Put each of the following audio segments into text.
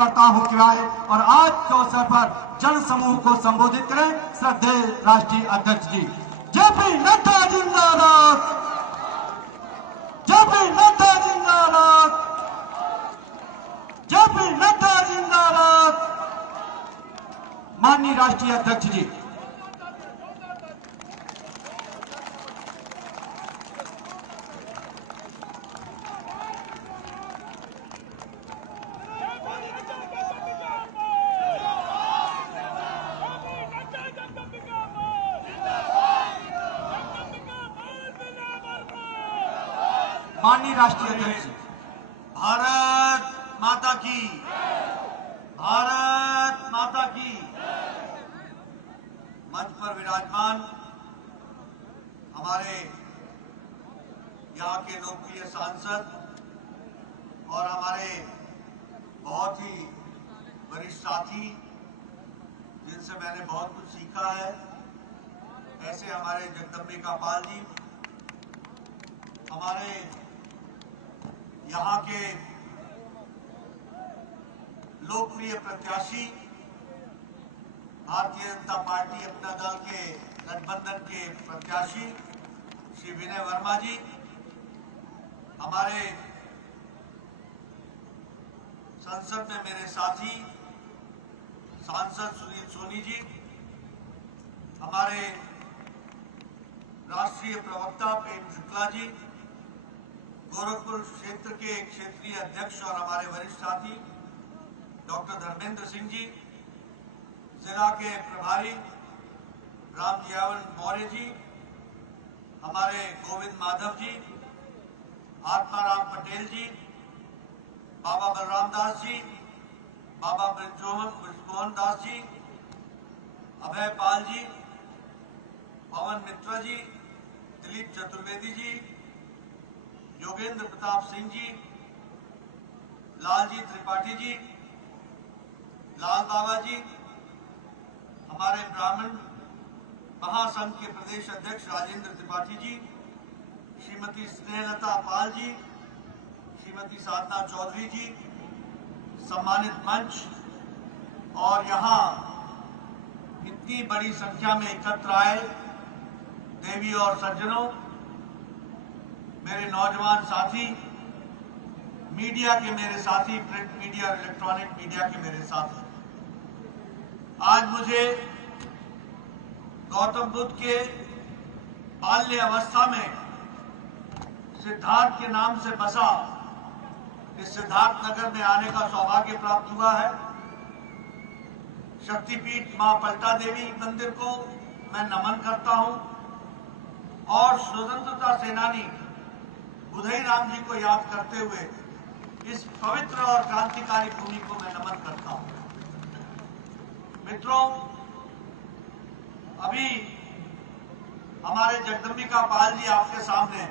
करता हूं कि आए और आज के अवसर पर जन समूह को संबोधित करें। श्रद्धेय राष्ट्रीय अध्यक्ष जी। जेपी नड्डा जिंदाबाद, जेपी नड्डा जिंदाबाद, जेपी नड्डा जिंदाबाद। माननीय राष्ट्रीय अध्यक्ष जी। माननीय राष्ट्रीय अध्यक्ष। भारत माता की, भारत माता की। मंच पर विराजमान हमारे यहाँ के लोकप्रिय सांसद और हमारे बहुत ही वरिष्ठ साथी जिनसे मैंने बहुत कुछ सीखा है, ऐसे हमारे जगदम्बिका पाल जी, हमारे यहाँ के लोकप्रिय प्रत्याशी, भारतीय जनता पार्टी अपना दल के गठबंधन के प्रत्याशी श्री विनय वर्मा जी, हमारे संसद में मेरे साथी सांसद सुनील सोनी जी, हमारे राष्ट्रीय प्रवक्ता प्रेम शुक्ला जी, गोरखपुर क्षेत्र के क्षेत्रीय अध्यक्ष और हमारे वरिष्ठ साथी डॉक्टर धर्मेंद्र सिंह जी, जिला के प्रभारी राम जियावन मौर्य जी, हमारे गोविंद माधव जी, आत्माराम पटेल जी, बाबा बलराम दास जी, बाबा ब्रजमोहन दास जी, अभय पाल जी, पवन मित्रा जी, दिलीप चतुर्वेदी जी, योगेंद्र प्रताप सिंह जी, लालजी त्रिपाठी जी, लाल बाबा जी, हमारे ब्राह्मण महासंघ के प्रदेश अध्यक्ष राजेंद्र त्रिपाठी जी, श्रीमती स्नेहलता पाल जी, श्रीमती साधना चौधरी जी, सम्मानित मंच और यहाँ इतनी बड़ी संख्या में एकत्र आए देवी और सज्जनों, मेरे नौजवान साथी, मीडिया के मेरे साथी, प्रिंट मीडिया और इलेक्ट्रॉनिक मीडिया के मेरे साथी, आज मुझे गौतम बुद्ध के बाल्य अवस्था में सिद्धार्थ के नाम से बसा इस सिद्धार्थ नगर में आने का सौभाग्य प्राप्त हुआ है। शक्तिपीठ मां पलटा देवी मंदिर को मैं नमन करता हूं और स्वतंत्रता सेनानी बुधई राम जी को याद करते हुए इस पवित्र और क्रांतिकारी भूमि को मैं नमन करता हूं। मित्रों, अभी हमारे जगदम्बिका पाल जी आपके सामने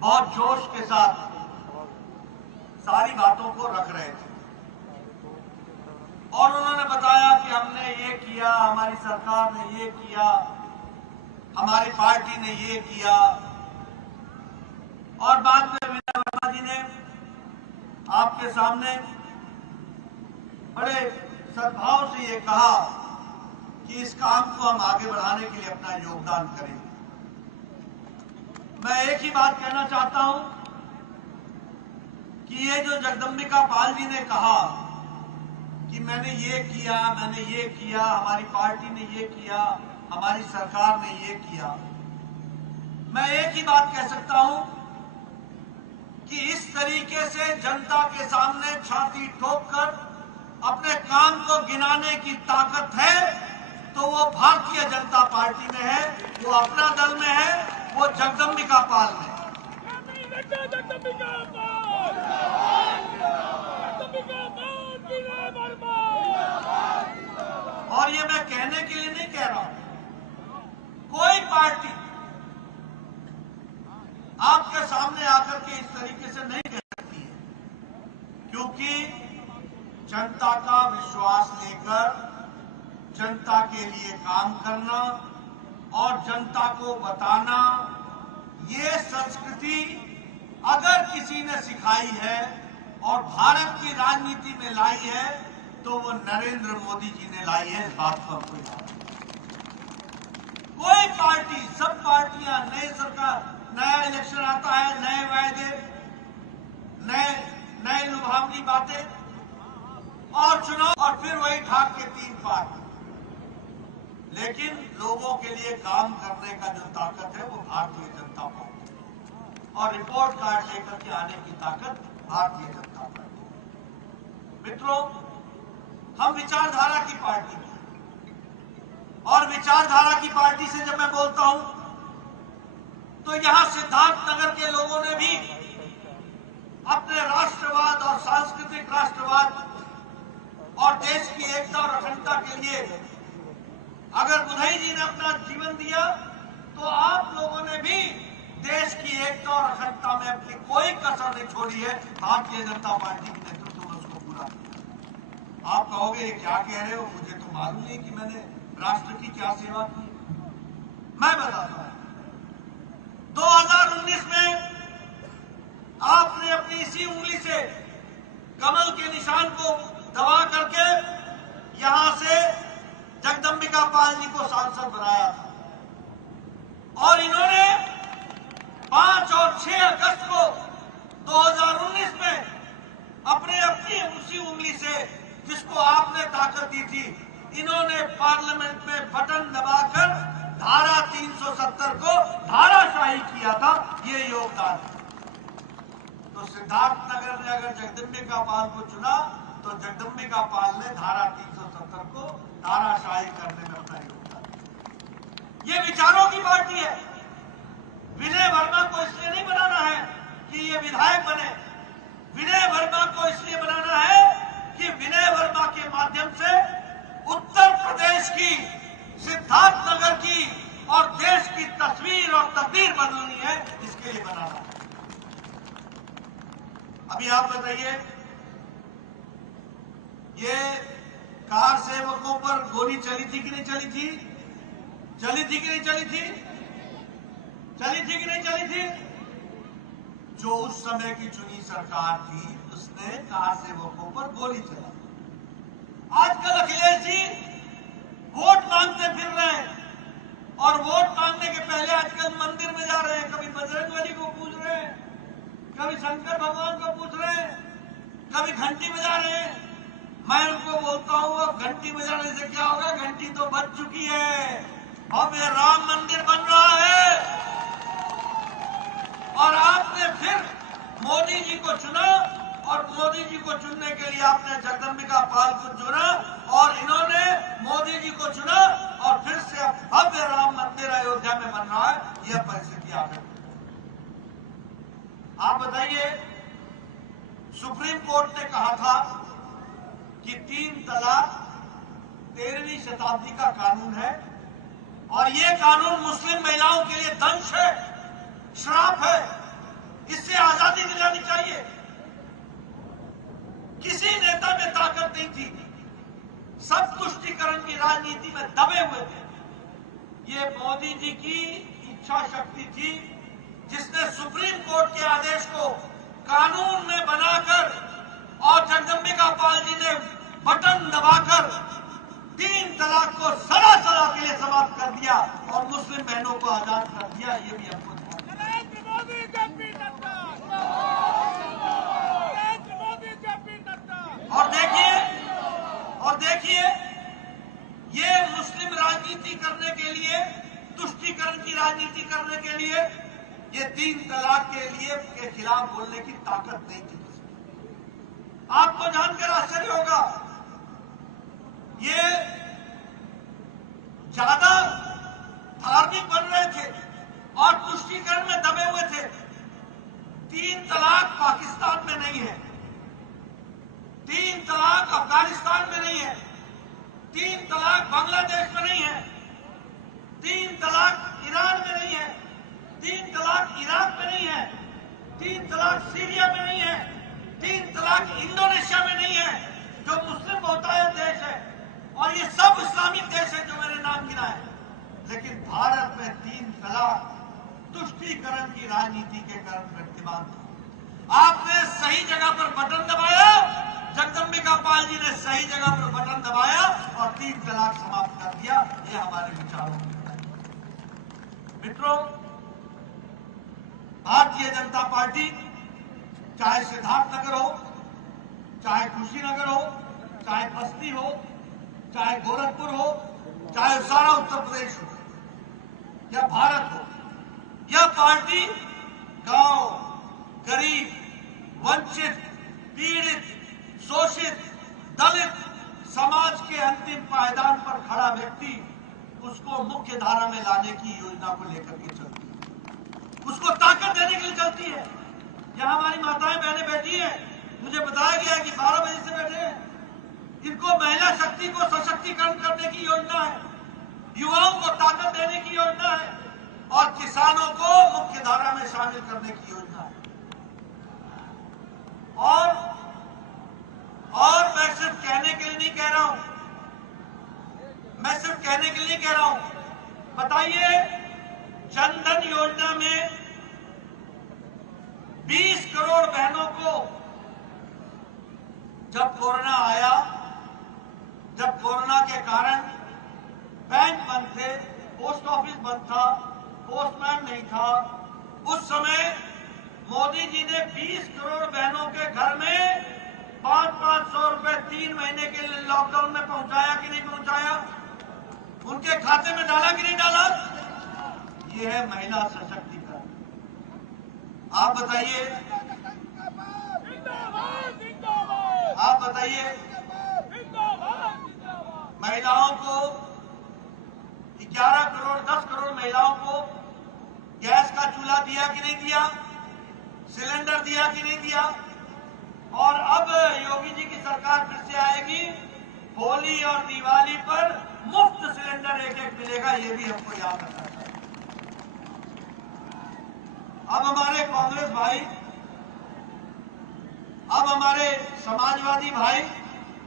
बहुत जोश के साथ सारी बातों को रख रहे थे और उन्होंने बताया कि हमने ये किया, हमारी सरकार ने ये किया, हमारी पार्टी ने ये किया। और बाद में विनय वर्मा जी ने आपके सामने बड़े सद्भाव से ये कहा कि इस काम को हम आगे बढ़ाने के लिए अपना योगदान करेंगे। मैं एक ही बात कहना चाहता हूं कि ये जो जगदम्बिका पाल जी ने कहा कि मैंने ये किया, मैंने ये किया, हमारी पार्टी ने ये किया, हमारी सरकार ने ये किया, मैं एक ही बात कह सकता हूं कि इस तरीके से जनता के सामने छाती ठोककर अपने काम को गिनाने की ताकत है तो वो भारतीय जनता पार्टी में है, वो अपना दल में है, वो जगदम्बिका पाल में है। और ये मैं कहने के लिए नहीं कह रहा हूं, कोई पार्टी आपके सामने आकर के इस तरीके से नहीं कह सकती है, क्योंकि जनता का विश्वास लेकर जनता के लिए काम करना और जनता को बताना, ये संस्कृति अगर किसी ने सिखाई है और भारत की राजनीति में लाई है तो वो नरेंद्र मोदी जी ने लाई है। इस बात को हमको याद है। कोई पार्टी, सब पार्टियां, नई सरकार, नया इलेक्शन आता है, नए वायदे, नए लुभावनी बातें और चुनाव, और फिर वही ढाक के 3 पार्टी। लेकिन लोगों के लिए काम करने का जो ताकत है वो भारतीय जनता पार्टी, और रिपोर्ट कार्ड लेकर के आने की ताकत भारतीय जनता पार्टी। मित्रों, हम विचारधारा की पार्टी हैं, और विचारधारा की पार्टी से जब मैं बोलता हूं तो यहां सिद्धार्थनगर के लोगों ने भी अपने राष्ट्रवाद और सांस्कृतिक राष्ट्रवाद और देश की एकता और अखंडता के लिए अगर बुधई जी ने अपना जीवन दिया, तो आप लोगों ने भी देश की एकता और अखंडता में अपनी कोई कसर नहीं छोड़ी है। भारतीय जनता पार्टी के नेतृत्व में उसको पूरा किया। आप कहोगे ये क्या कह रहे हो, मुझे तो मालूम नहीं कि मैंने राष्ट्र की क्या सेवा की। मैं बताता हूं, 2019 में आपने अपनी इसी उंगली से कमल के निशान को दबा करके यहां से जगदंबिका पाल जी को सांसद बनाया था, और इन्होंने 5 और 6 अगस्त को 2019 में अपनी उसी उंगली से, जिसको आपने ताकत दी थी, इन्होंने पार्लियामेंट में बटन दबाकर धारा 370 को धाराशाही किया था। ये योगदान है। तो सिद्धार्थनगर ने अगर जगदंबिका पाल को चुना तो जगदंबिका पाल ने धारा 370 को धाराशाही करने में अपना योगदान दिया। ये विचारों की पार्टी है। विनय वर्मा को इसलिए नहीं बनाना है कि ये विधायक बने। विनय वर्मा को इसलिए बनाना है कि विनय वर्मा के माध्यम से उत्तर प्रदेश की, सिद्धार्थनगर की और देश की तस्वीर और तकदीर बदलनी है। इसके लिए बनाना है। अभी आप बताइए, ये कार सेवकों पर गोली चली थी कि नहीं चली थी? चली थी कि नहीं चली थी? चली थी कि नहीं चली थी? जो उस समय की चुनी सरकार थी उसने कार सेवकों पर गोली चलाई। आजकल अखिलेश जी वोट मांगते फिर रहे हैं, और वोट मांगने के पहले आजकल मंदिर में जा रहे हैं। कभी बजरंगबली को पूछ रहे हैं, कभी शंकर भगवान को पूछ रहे हैं, कभी घंटी बजा रहे हैं। मैं उनको बोलता हूं, अब घंटी बजाने से क्या होगा? घंटी तो बज चुकी है। अब ये राम मंदिर बन रहा है, और आपने फिर मोदी जी को चुना, और मोदी जी को चुनने के लिए आपने जगदंबिका पाल को चुना, और इन्होंने मोदी जी को चुना, और फिर से भव्य राम मंदिर अयोध्या में बन रहा है। यह परिस्थिति आ गई। आप बताइए, सुप्रीम कोर्ट ने कहा था कि 3 तलाक 13वीं शताब्दी का कानून है, और यह कानून मुस्लिम महिलाओं के लिए दंश है, श्राप है। इससे आजादी दिलानी चाहिए। किसी नेता में ताकत नहीं थी, सब तुष्टीकरण की राजनीति में दबे हुए थे। ये मोदी जी की इच्छा शक्ति थी, जिसने सुप्रीम कोर्ट के आदेश को कानून में बनाकर, और जगदंबिका पाल जी ने बटन दबाकर 3 तलाक को सदा के लिए समाप्त कर दिया, और मुस्लिम बहनों को आजाद कर दिया। ये भी हमको और देखिए, ये मुस्लिम राजनीति करने के लिए, तुष्टीकरण की राजनीति करने के लिए, ये 3 तलाक के खिलाफ बोलने की ताकत नहीं थी। आपको जानकर आश्चर्य होगा, ये ज्यादा धार्मिक बन रहे थे और तुष्टीकरण में दबे हुए थे। 3 तलाक पाकिस्तान में नहीं है, 3 तलाक अफगानिस्तान में नहीं है, 3 तलाक बांग्लादेश में नहीं है, 3 तलाक ईरान में नहीं है, 3 तलाक इराक में नहीं है, 3 तलाक सीरिया में नहीं है, 3 तलाक इंडोनेशिया में नहीं है, जो मुस्लिम बहुतायत देश है, और ये सब इस्लामिक देश है जो मैंने नाम गिना है। लेकिन भारत में 3 तलाक तुष्टीकरण की राजनीति के कारण विद्यमान था। आपने सही जगह पर बटन दबाया, जगदम्बिका पाल जी ने सही जगह पर बटन दबाया और 3 तलाक समाप्त कर दिया। ये हमारे विचारों में। मित्रों, भारतीय जनता पार्टी चाहे सिद्धार्थनगर हो, चाहे कुशीनगर हो, चाहे बस्ती हो, चाहे गोरखपुर हो, चाहे सारा उत्तर प्रदेश हो या भारत हो, यह पार्टी गांव, गरीब, वंचित, पीड़ित, शोषित, दलित समाज के अंतिम पायदान पर खड़ा व्यक्ति, उसको मुख्य धारा में लाने की योजना को लेकर के चलती है, उसको ताकत देने के लिए चलती है। यहाँ हमारी माताएं बहनें बैठी हैं, मुझे बताया गया कि 12 बजे से बैठे हैं। इनको महिला शक्ति को सशक्तिकरण करने की योजना है, युवाओं को ताकत देने की योजना है और किसानों को मुख्य धारा में शामिल करने की योजना है। और मैं सिर्फ कहने के लिए नहीं कह रहा हूं, मैं सिर्फ कहने के लिए कह रहा हूं। बताइए, जनधन योजना में 20 करोड़ बहनों को जब कोरोना आया, जब कोरोना के कारण बैंक बंद थे, पोस्ट ऑफिस बंद था, पोस्टमैन नहीं था, उस समय मोदी जी ने 20 करोड़ बहनों के घर में 500-500 रुपए 3 महीने के लिए लॉकडाउन में पहुंचाया कि नहीं पहुंचाया? उनके खाते में डाला कि नहीं डाला? ये है महिला सशक्तिकरण। आप बताइए, आप बताइए, महिलाओं को 11 करोड़ 10 करोड़ महिलाओं को गैस का चूल्हा दिया कि नहीं दिया? सिलेंडर दिया कि नहीं दिया? और अब योगी जी की सरकार फिर से आएगी, होली और दिवाली पर मुफ्त सिलेंडर एक मिलेगा, ये भी हमको याद रखना चाहिए। अब हमारे कांग्रेस भाई, अब हमारे समाजवादी भाई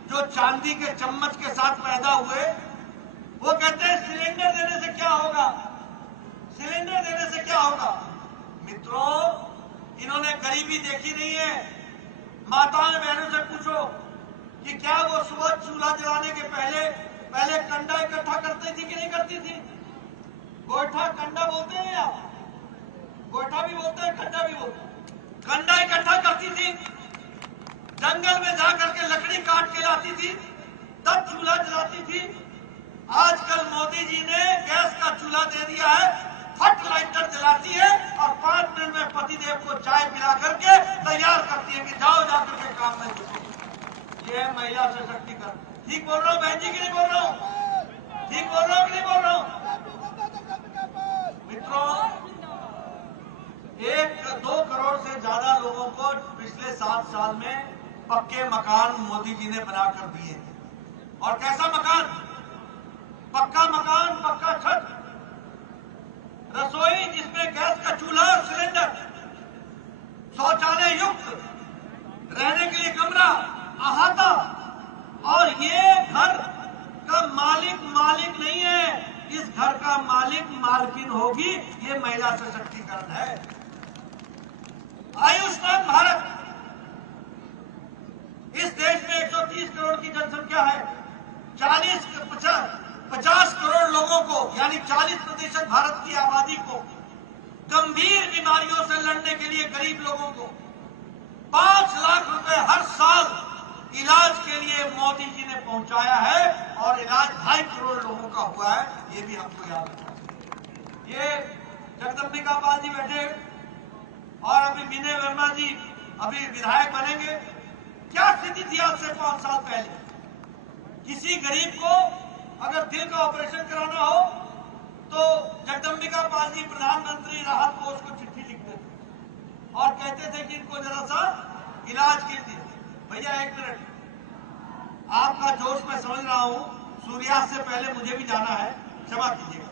जो चांदी के चम्मच के साथ पैदा हुए, वो कहते हैं सिलेंडर देने से क्या होगा, सिलेंडर देने से क्या होगा। मित्रों, इन्होंने गरीबी देखी नहीं है। माताओं बहनों से पूछो कि क्या वो सुबह चूल्हा जलाने के पहले कंडा इकट्ठा करती थी कि नहीं करती थी? गोईठा कंडा बोलते हैं, या गोईठा भी बोलते हैं, कंडा भी बोलते हैं। कंडा इकट्ठा करती थी, जंगल में जाकर के लकड़ी काट के लाती थी, तब चूल्हा जलाती थी। आजकल मोदी जी ने गैस का चूल्हा दे दिया है, फट लाइटर जलाती है और 5 मिनट में पतिदेव को चाय पिला करके तैयार करती है कि जाओ जाकर के काम में जुटो। ये है महिला सशक्तिकरण। ठीक बोल रहा हूँ बहन जी कि नहीं बोल रहा हूँ? ठीक बोल रहा हूँ कि नहीं बोल रहा हूँ? मित्रों, 1-2 करोड़ से ज्यादा लोगों को पिछले 7 साल में पक्के मकान मोदी जी ने बनाकर दिए। और कैसा मकान? पक्का मकान, पक्का छत, रसोई जिसमें गैस का चूल्हा और सिलेंडर, शौचालय युक्त, रहने के लिए कमरा, अहाता। और ये घर का मालिक नहीं है, इस घर का मालकिन होगी। ये महिला सशक्तिकरण है। आयुष्मान भारत, इस देश में 130 करोड़ की जनसंख्या है, 50 करोड़ लोगों को यानी 40% भारत की आबादी को गंभीर बीमारियों से लड़ने के लिए, गरीब लोगों को 5 लाख रुपए हर साल इलाज के लिए मोदी जी ने पहुंचाया है और इलाज 2.5 करोड़ लोगों का हुआ है। ये भी हमको याद रखना चाहिए। ये जगदम्बिका पाल जी बैठे और अभी विनय वर्मा जी अभी विधायक बनेंगे। क्या स्थिति थी आज से 5 साल पहले? किसी गरीब को अगर दिल का ऑपरेशन कराना हो तो जगदम्बिका पाल जी प्रधानमंत्री राहत कोष को चिट्ठी लिखते थे और कहते थे कि इनको जरा सा इलाज के लिए। भैया 1 मिनट, आपका जोश मैं समझ रहा हूं, सूर्यास्त से पहले मुझे भी जाना है, क्षमा कीजिएगा।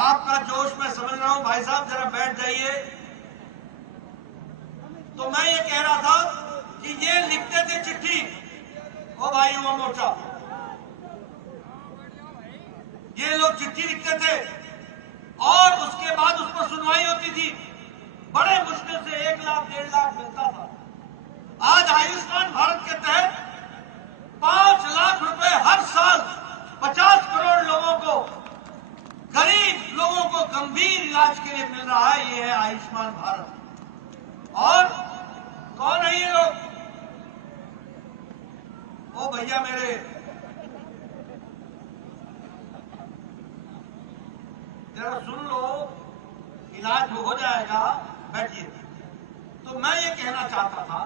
आपका जोश मैं समझ रहा हूं, भाई साहब जरा बैठ जाइए। तो मैं ये कह रहा था कि ये लिखते थे चिट्ठी, ओ भाई युवा मोर्चा, ये लोग चिट्ठी लिखते थे और उसके बाद उस पर सुनवाई होती थी। बड़े मुश्किल से 1 लाख 1.5 लाख मिलता था। आज आयुष्मान भारत के तहत 5 लाख रुपए हर साल 50 करोड़ लोगों को, गरीब लोगों को गंभीर इलाज के लिए मिल रहा है। ये है आयुष्मान भारत। और कौन है ये लोग? ओ भैया मेरे, जरा सुन लो, इलाज हो जाएगा, बैठिए। तो मैं ये कहना चाहता था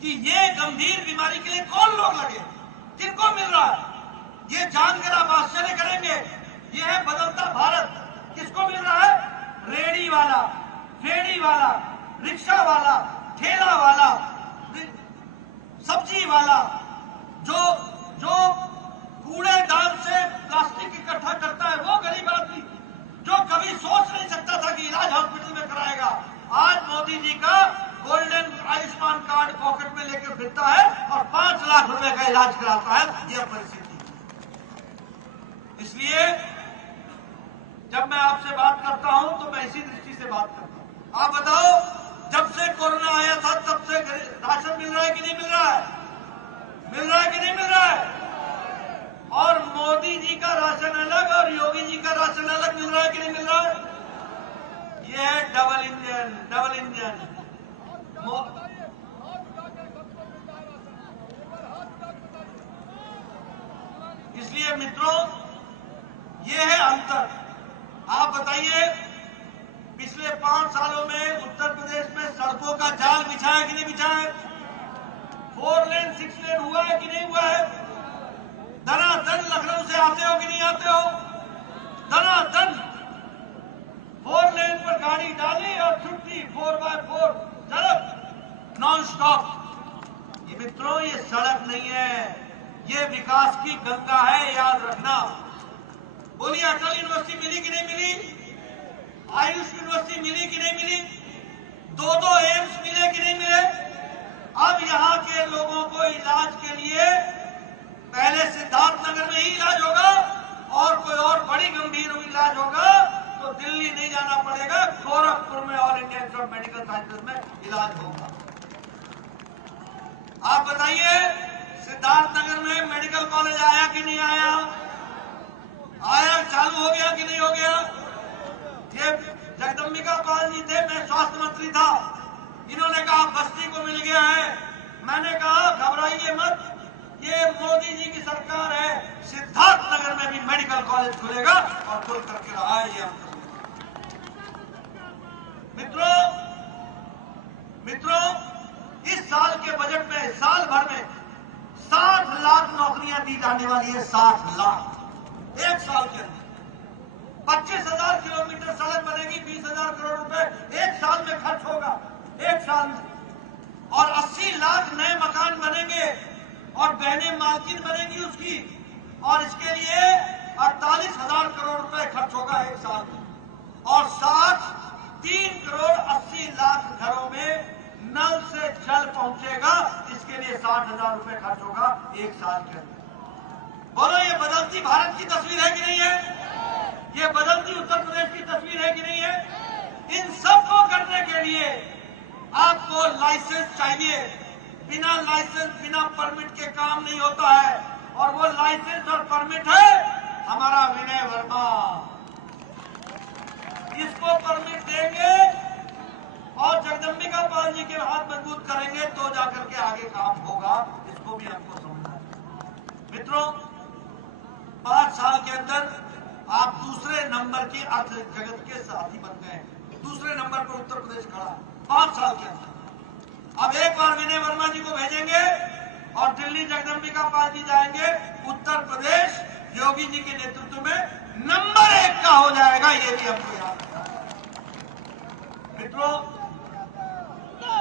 कि ये गंभीर बीमारी के लिए कौन लोग लगे, किनको मिल रहा है, ये जानकर आप आश्चर्य करेंगे। ये है बदलता भारत। किसको मिल रहा है? रेडी वाला, फेड़ी वाला, रिक्शा वाला, ठेला वाला, सब्जी वाला, जो कूड़ेदान से प्लास्टिक इकट्ठा करता है, वो गरीब आदमी जो कभी सोच नहीं सकता था कि इलाज हॉस्पिटल में कराएगा, आज मोदी जी का गोल्डन आयुष्मान कार्ड पॉकेट में लेकर फिरता है और 5 लाख रुपए का इलाज कराता है। यह परिस्थिति। इसलिए जब मैं आपसे बात करता हूं तो मैं इसी दृष्टि से बात करता हूं। आप बताओ, जब से कोरोना आया था तब से राशन मिल रहा है कि नहीं मिल रहा है? मिल रहा है कि नहीं मिल रहा है? और मोदी जी का राशन अलग और योगी जी का राशन अलग मिल रहा है कि नहीं मिल रहा है? ये है डबल इंजन, डबल इंजन। इसलिए मित्रों, ये है अंतर। आप बताइए, पिछले 5 सालों में उत्तर प्रदेश में सड़कों का जाल बिछाया कि नहीं बिछाया? 4 लेन 6 लेन हुआ है कि नहीं हुआ है? धनाधन लखनऊ से आते हो कि नहीं आते हो? धनाधन 4 लेन पर गाड़ी डाली और छुट्टी 4x4 सड़क नॉन स्टॉप। ये मित्रों, ये सड़क नहीं है, ये विकास की गंगा है, याद रखना। बोलिए, अटल यूनिवर्सिटी मिली कि नहीं मिली? आयुष यूनिवर्सिटी मिली कि नहीं मिली? 2 एम्स मिले कि नहीं मिले? अब यहाँ के लोगों को इलाज के लिए पहले सिद्धार्थनगर में ही इलाज होगा और कोई और बड़ी गंभीर इलाज होगा तो दिल्ली नहीं जाना पड़ेगा, गोरखपुर में all India institute of medical sciences में इलाज होगा। आप बताइए, सिद्धार्थनगर में मेडिकल कॉलेज आया कि नहीं आया? आया, चालू हो गया कि नहीं हो गया? ये जगदम्बिका पाल जी थे, मैं स्वास्थ्य मंत्री था, इन्होंने कहा बस्ती को मिल गया है। मैंने कहा घबराइए मत, ये मोदी जी की सरकार है, सिद्धार्थनगर में भी मेडिकल कॉलेज खुलेगा और खुल करके रहा है। ये मित्रों, इस साल के बजट में साल भर में 60 लाख नौकरियां दी जाने वाली है। 60 लाख एक साल के अंदर। 25,000 किलोमीटर सड़क बनेगी, 20,000 करोड़ रुपए एक साल में खर्च होगा, एक साल में। और 80 लाख नए मकान बनेंगे और बहनें मालकिन बनेगी उसकी, और इसके लिए 48,000 करोड़ रुपए खर्च होगा एक साल में। और 3 करोड़ 80 लाख घरों में नल से जल पहुंचेगा, इसके लिए 60,000 रुपए खर्च होगा एक साल के अंदर। बोलो, ये बदलती भारत की तस्वीर है कि नहीं है? ये बदलती उत्तर प्रदेश की तस्वीर है कि नहीं है? इन सब को करने के लिए आपको लाइसेंस चाहिए। बिना लाइसेंस, बिना परमिट के काम नहीं होता है, और वो लाइसेंस और परमिट है हमारा विनय वर्मा। इसको परमिट देंगे और जगदम्बिका पाल जी के हाथ मजबूत करेंगे तो जाकर के आगे काम होगा। इसको भी हमको समझना है। मित्रों, 5 साल के अंदर आप दूसरे नंबर की अर्थ जगत के साथी बन गए। दूसरे नंबर पर उत्तर प्रदेश खड़ा 5 साल के अंदर। अब एक बार विनय वर्मा जी को भेजेंगे और दिल्ली जगदम्बिका पाल जी जाएंगे। उत्तर प्रदेश योगी जी के नेतृत्व में नंबर 1 का हो जाएगा, ये भी हमको याद रखना है। मित्रों,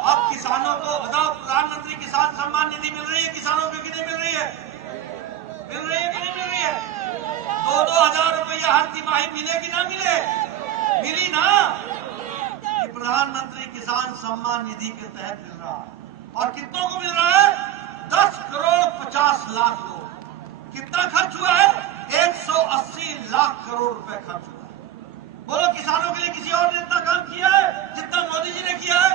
अब किसानों को बताओ, प्रधानमंत्री किसान सम्मान निधि मिल रही है किसानों को कि नहीं मिल रही है? मिल रही है कि नहीं मिल रही है? 2-2 हजार रुपया हर तिमाही मिले कि ना मिले? मिली ना? ये प्रधानमंत्री किसान सम्मान निधि के तहत मिल रहा है। और कितनों को मिल रहा है? 10 करोड़ 50 लाख लोग। कितना खर्च हुआ है? 180 लाख करोड़ रुपए खर्च हुआ है। बोलो किसानों के लिए किसी और ने इतना काम किया है जितना मोदी जी ने किया है?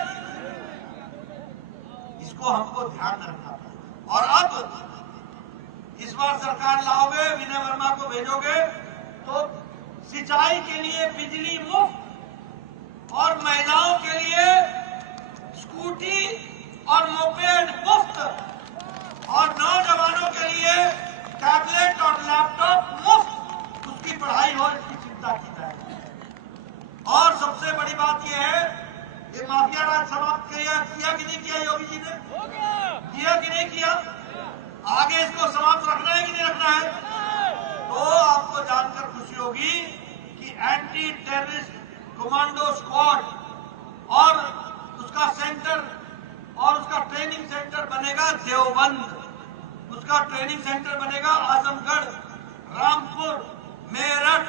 इसको हमको ध्यान में रखना था। और अब इस बार सरकार लाओगे, विनय वर्मा को भेजोगे तो सिंचाई के लिए बिजली मुफ्त और महिलाओं के लिए स्कूटी और मोपेड मुफ्त और नौजवानों के लिए टैबलेट और लैपटॉप मुफ्त, उसकी पढ़ाई हो, इसकी चिंता की जाए। और सबसे बड़ी बात यह है, ये माफिया राज समाप्त किया कि नहीं किया योगी जी ने? किया कि नहीं किया? आगे इसको समाप्त रखना है कि नहीं रखना है? तो आपको जानकर खुशी होगी कि एंटी टेररिस्ट कमांडो स्क्वाड और उसका सेंटर और उसका ट्रेनिंग सेंटर बनेगा देवबंद, उसका ट्रेनिंग सेंटर बनेगा आजमगढ़, रामपुर, मेरठ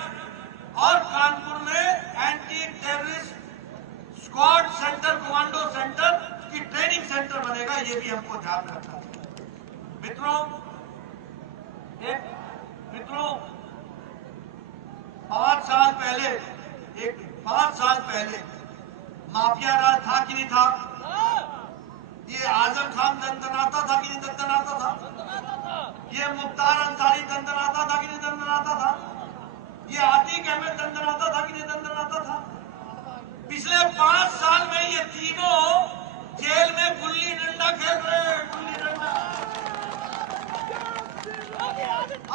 और कानपुर में anti terrorist squad centre, commando centre की ट्रेनिंग सेंटर बनेगा। ये भी हमको ध्यान रखना है। मित्रों, 5 साल पहले माफिया राज था कि नहीं था? ये आजम खान दंदनाता था कि नहीं दंदनाता था? ये मुख्तार अंसारी दंदनाता था कि नहीं दंदनाता था? ये आतिक अहमद दंदनाता था कि नहीं दंदनाता था? पिछले 5 साल में ये तीनों जेल में गुल्ली डंडा खेल रहे हैं, गुल्ली डंडा।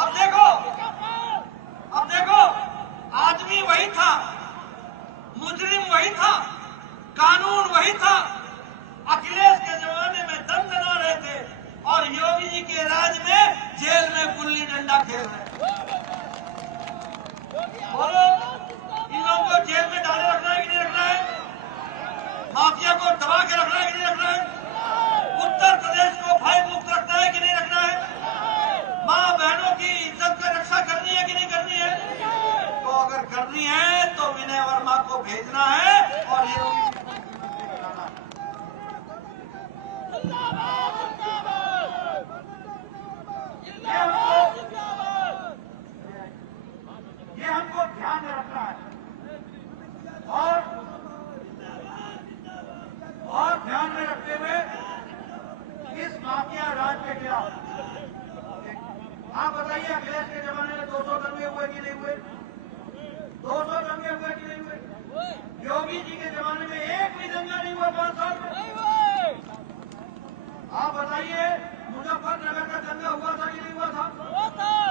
अब देखो, आदमी वही था, मुजरिम वही था, कानून वही था। अखिलेश के जमाने में दंदना रहे थे और योगी जी के राज में जेल में गुल्ली डंडा खेल रहे हैं। बोलो, इन लोगों को जेल में डाले रखना है कि नहीं रखना है? माफिया को दबा के रखना है कि नहीं रखना है? उत्तर प्रदेश को भय मुक्त रखना है कि नहीं रखना है? माँ बहनों की इज्जत की रक्षा करनी है कि नहीं करनी है? तो अगर करनी है तो विनय वर्मा को भेजना है और ये हमको ध्यान में रखना है। और ध्यान में रखते हुए इस माफिया राज के खिलाफ आप बताइए, अखिलेश के जमाने में 200 दंगे हुए कि नहीं हुए? 200 दंगे हुए कि नहीं हुए? योगी जी के जमाने में एक भी दंगा नहीं हुआ 5 साल में। आप बताइए, मुजफ्फरनगर का दंगा हुआ था कि नहीं हुआ था?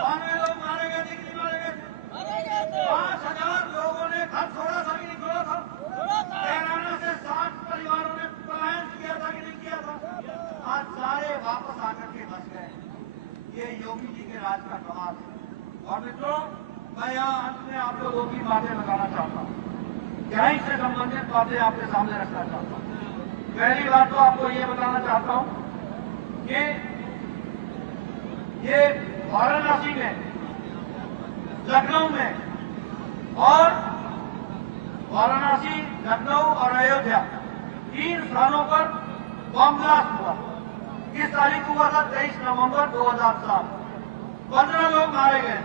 92 लोग मारे गए थे कि नहीं मारे गए थे? 5000 लोगों ने घर छोड़ा था कि नहीं छोड़ा था? तेलंगाना से 60 परिवारों ने पलायन किया था कि नहीं किया था? आज सारे वापस आकर के बस गए। ये योगी जी के राज का कमाल है। और मित्रों, मैं यहाँ अंत में आप लोगों की बातें बताना चाहता हूँ, न्याय से संबंधित बातें आपके सामने रखना चाहता हूँ। पहली बात तो आपको ये बताना चाहता हूँ कि ये वाराणसी में, लखनऊ में और वाराणसी, लखनऊ और अयोध्या 3 स्थानों पर बम ब्लास्ट हुआ। किस तारीख को हुआ था? 23 नवंबर 2007। 15 लोग मारे गए।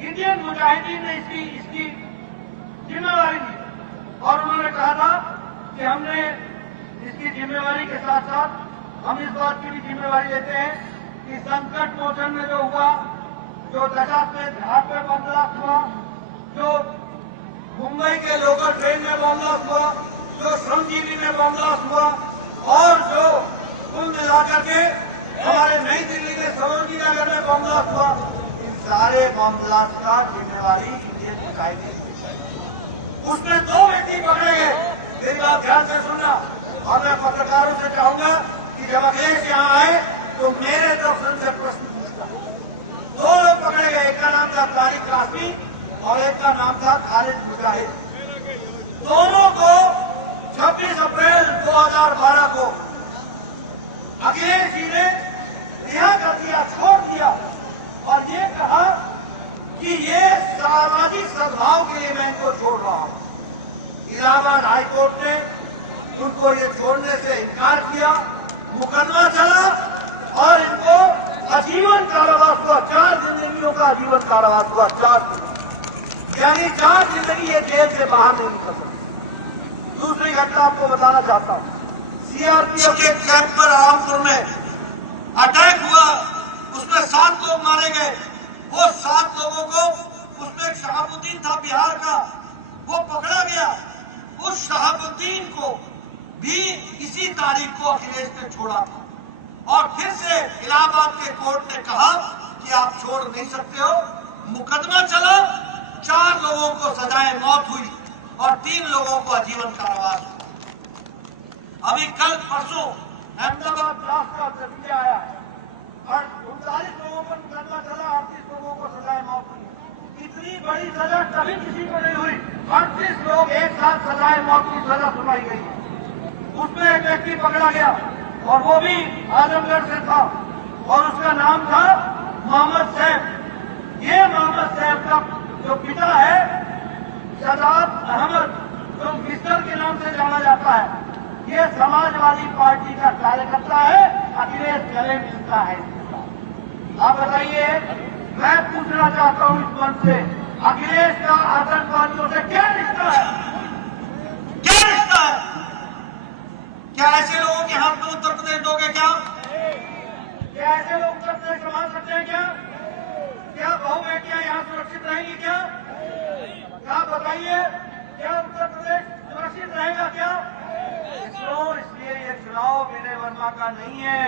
इंडियन मुजाहिदीन ने इसकी जिम्मेवारी ली और उन्होंने कहा था कि हमने इसकी जिम्मेवारी के साथ साथ हम इस बात की भी जिम्मेवारी लेते हैं कि संकट मोचन में जो हुआ, जो दशाश्वमेध घाट पर बम ब्लास्ट हुआ, जो मुंबई के लोकल ट्रेन में बम ब्लास्ट हुआ, जो श्रमजीवी में बम ब्लास्ट हुआ और जो कुल मिलाकर के हमारे नई दिल्ली के सरोजनी नगर में बम ब्लास्ट हुआ, इन सारे बम ब्लास्ट का जिम्मेवारी इंडियन मुजाहिदीन। उसमें 2 व्यक्ति पकड़े गए। मेरी बात ध्यान से सुनना और मैं पत्रकारों से चाहूंगा कि जब अखिलेश यहाँ आए तो मेरे तरफ से उनसे प्रश्न पूछता। 2 लोग पकड़े गए, एक का नाम था तारिक कासमी और एक का नाम था खालिद मुजाहिद। दोनों को 26 अप्रैल 2012 को अखिलेश जी ने रिहा कर दिया, छोड़ दिया और ये कहा कि ये सामाजिक सद्भाव के लिए मैं इनको छोड़ रहा हूं। इलाहाबाद हाईकोर्ट ने उनको ये छोड़ने से इनकार किया, मुकदमा चला और इनको आजीवन कारावास हुआ। 4 जिंदगियों का आजीवन कारावास हुआ। 4 दिन। यानी 4 जिंदगी ये जेल से बाहर नहीं निकल सकती। दूसरी घटना आपको बताना चाहता हूं, सीआरपीएफ के कैंप पर रामपुर में अटैक हुआ, उसमें 7 लोग मारे गए। वो 7 लोगों को, उसमें एक शहाबुद्दीन था बिहार का, वो पकड़ा गया। उस शहाबुद्दीन को भी इसी तारीख को अखिलेश ने छोड़ा था और फिर से इलाहाबाद के कोर्ट ने कहा कि आप छोड़ नहीं सकते हो। मुकदमा चला, 4 लोगों को सजाए मौत हुई और 3 लोगों को आजीवन कारावास हुआ। अभी कल परसों अहमदाबाद ब्लास्ट का नतीजा आया और 39 लोगों पर मुकदमा चला, 38 लोगों को सजाए मौत हुई। इतनी बड़ी सजा कभी किसी को नहीं हुई। 38 लोग एक साथ सजाए मौत की सजा सुनाई गई है। उसमें एक व्यक्ति पकड़ा गया और वो भी आजमगढ़ से था और उसका नाम था मोहम्मद सैफ। ये मोहम्मद सैफ का जो पिता है शदाब अहमद, जो मिस्टर के नाम से जाना जाता है, ये समाजवादी पार्टी का कार्यकर्ता है। अखिलेश गले मिलता है इसके साथ। आप बताइए, मैं पूछना चाहता हूं इस मंच से, अखिलेश का आतंकवादियों से क्या रिश्ता है? क्या रिश्ता है? क्या ऐसे लोगों के हाथ में उत्तर प्रदेश दोगे? क्या ऐसे लोग उत्तर प्रदेश संभाल सकते हैं? क्या बहु बेटियां यहाँ सुरक्षित रहेंगी? क्या बताइए, क्या उत्तर प्रदेश सुरक्षित रहेगा? क्या इसलिए ये चुनाव विनय वर्मा का नहीं है,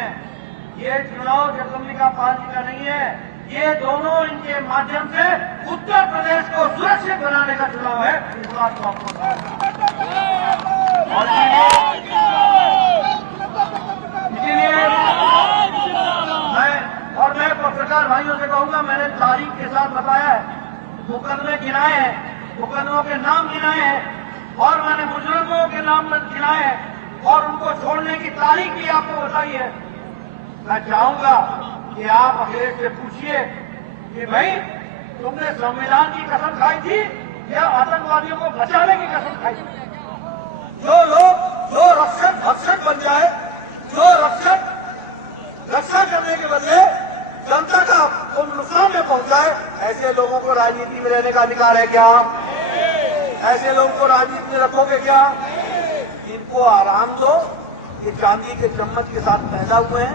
ये चुनाव जगदम्बिका पाल जी का नहीं है। ये दोनों इनके माध्यम से उत्तर प्रदेश को सुरक्षित बनाने का चुनाव है। इस बात को आपको और मैं पत्रकार भाइयों से कहूंगा, मैंने तारीख के साथ बताया है, मुकदमे गिनाए हैं, मुकदमों के नाम गिनाए हैं और मैंने मुजरिमों के नाम गिनाए हैं और उनको छोड़ने की तारीख भी आपको बताई है। मैं चाहूंगा कि आप अखिलेश से पूछिए कि भाई तुमने संविधान की कसम खाई थी या आतंकवादियों को बचाने की कसम खाई थी? जो रक्षक भक्षक बन जाए, जो रक्षा करने के बदले जनता का को नुकसान में पहुंचाए, ऐसे लोगों को राजनीति में रहने का अधिकार है क्या? ऐसे लोगों को राजनीति में रखोगे क्या? इनको आराम दो, ये चांदी के चम्मच के साथ पैदा हुए हैं,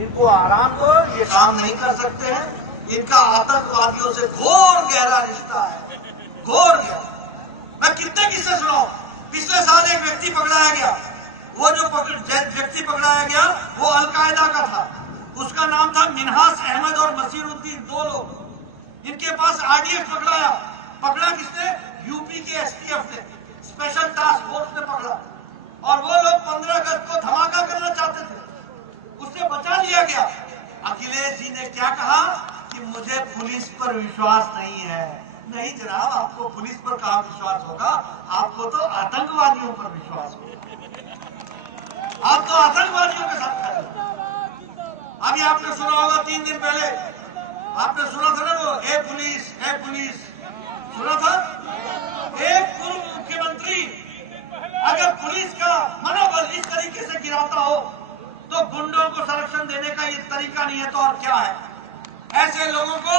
इनको आराम दो, ये काम नहीं कर सकते हैं। इनका आतंकवादियों से घोर गहरा रिश्ता है, घोर गहरा। मैं कितने किस्से सुनाऊं। पिछले साल एक व्यक्ति पकड़ाया गया, वो जो व्यक्ति पकड़ाया गया वो अलकायदा का था। उसका नाम था मिन्हास अहमद और मसीरुद्दीन, 2 लोग। इनके पास आरडीएक्स पकड़ा किसने? यूपी के एसटीएफ ने, स्पेशल टास्क फोर्स ने पकड़ा और वो लोग 15 अगस्त को धमाका करना चाहते थे, उससे बचा लिया गया। अखिलेश जी ने क्या कहा कि मुझे पुलिस पर विश्वास नहीं है। नहीं जनाब, आपको पुलिस पर कहां विश्वास होगा, आपको तो आतंकवादियों पर विश्वास होगा। आप तो आतंकवादियों के साथ खड़े हो। अभी आपने सुना होगा 3 दिन पहले आपने सुना था ना, वो ए पुलिस सुना था। एक पूर्व मुख्यमंत्री अगर पुलिस का मनोबल इस तरीके से गिराता हो तो गुंडों को संरक्षण देने का ये तरीका नहीं है तो और क्या है? ऐसे लोगों को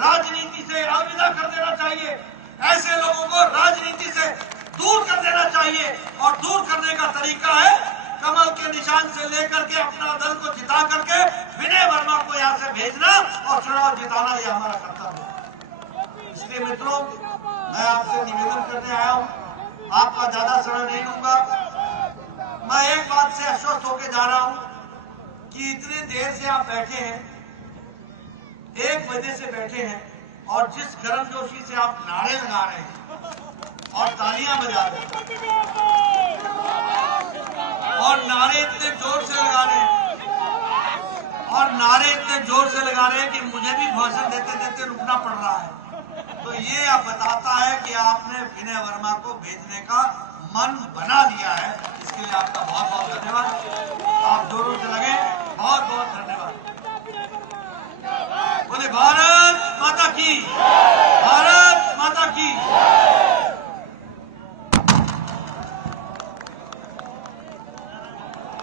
राजनीति से अलविदा कर देना चाहिए, ऐसे लोगों को राजनीति से दूर कर देना चाहिए और दूर करने का तरीका है कमल के निशान से लेकर के अपना दल को जिता करके विनय वर्मा को यहां से भेजना और चुनाव जिताना, यह हमारा कर्तव्य है। इसलिए मित्रों, मैं आपसे निवेदन करने आया हूं, आपका ज्यादा समय नहीं लूंगा। मैं एक बात से आश्वस्त होकर जा रहा हूं कि इतनी देर से आप बैठे हैं, 1 बजे से बैठे हैं और जिस गर्मजोशी से आप नारे लगा रहे हैं और तालियां बजा रहे हैं और नारे इतने जोर से लगा रहे हैं कि मुझे भी भाषण देते देते रुकना पड़ रहा है, तो ये आप बताता है कि आपने विनय वर्मा को भेजने का मन बना लिया है। इसके लिए आपका बहुत बहुत धन्यवाद। आप जोरों से लगे, बहुत बहुत धन्यवाद। बोले भारत माता की।